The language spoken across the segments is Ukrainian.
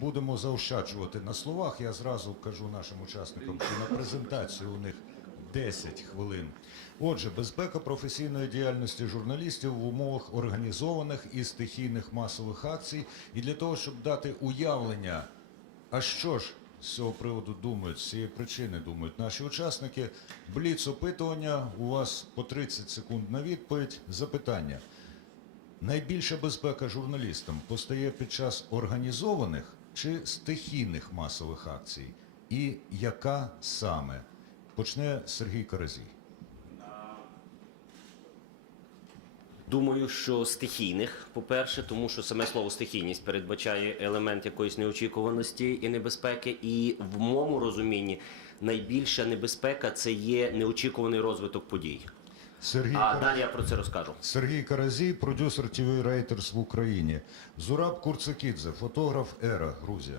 будемо заощаджувати на словах. Я зразу кажу нашим учасникам, що на презентацію у них 10 хвилин. Отже, безпека професійної діяльності журналістів в умовах організованих і стихійних масових акцій. І для того, щоб дати уявлення, а що ж з цього приводу думають, з цієї причини думають наші учасники. Бліц опитування. У вас по 30 секунд на відповідь. Запитання. Найбільша безпека журналістам постає під час організованих чи стихійних масових акцій? І яка саме? Почне Сергій Каразій. Думаю, що стихійних, по-перше, тому що саме слово стихійність передбачає елемент якоїсь неочікуваності і небезпеки. І в моєму розумінні найбільша небезпека це є неочікуваний розвиток подій. Сергій, А Кара- далі я про це розкажу. Сергій Каразій, продюсер TV Reuters в Україні. Зураб Курцакідзе, фотограф Ера, Грузія.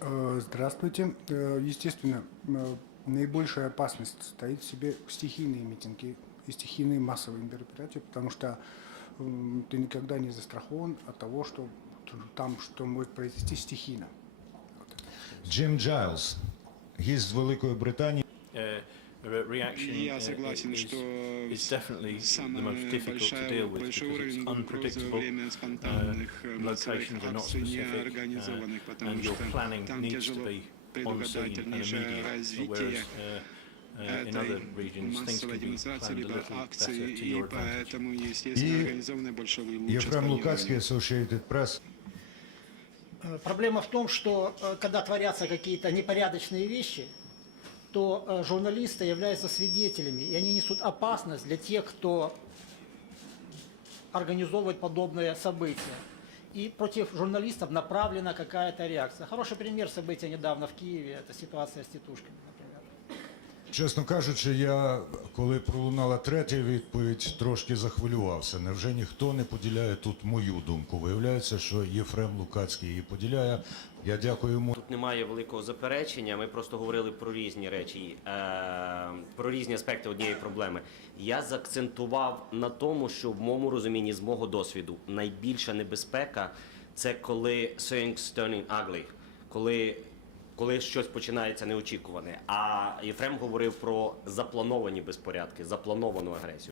Э, Здравствуйте. Э, Естественно, э, наибольшая опасность стоит в себе стихийные митинги и стихийные массовые мероприятия, потому что м, ты никогда не застрахован от того, что там что может произойти стихийно. Джим Джайлз, гість з Великої Британії. я согласен, что самый большой, уровень угрозы во время спонтанных э, массовых акций, неорганизованных, потому что там тяжело предугадать дальнейшее развитие этой массовой демонстрации, либо акции, и поэтому, естественно, организованное больше лучше. Ефрем Лукацкий, Associated Press. Э, проблема в том, что э, когда творятся какие-то непорядочные вещи – то э, журналисты являются свидетелями, и они несут опасность для тех, кто организовывает подобные события. И против журналистов направлена какая-то реакция. Хороший пример события недавно в Киеве, это ситуация с тетушками, например. Чесно кажучи, я коли пролунала третя відповідь, трошки захвилювався. Невже ніхто не поділяє тут мою думку? Виявляється, що Єфрем Лукацький її поділяє. Я дякую йому. Тут немає великого заперечення. Ми просто говорили про різні речі, е, про різні аспекти однієї проблеми. Я заакцентував на тому, що в моєму розумінні, з мого досвіду, найбільша небезпека це коли things turning ugly, коли, коли щось починається неочікуване. А Єфрем говорив про заплановані безпорядки, заплановану агресію.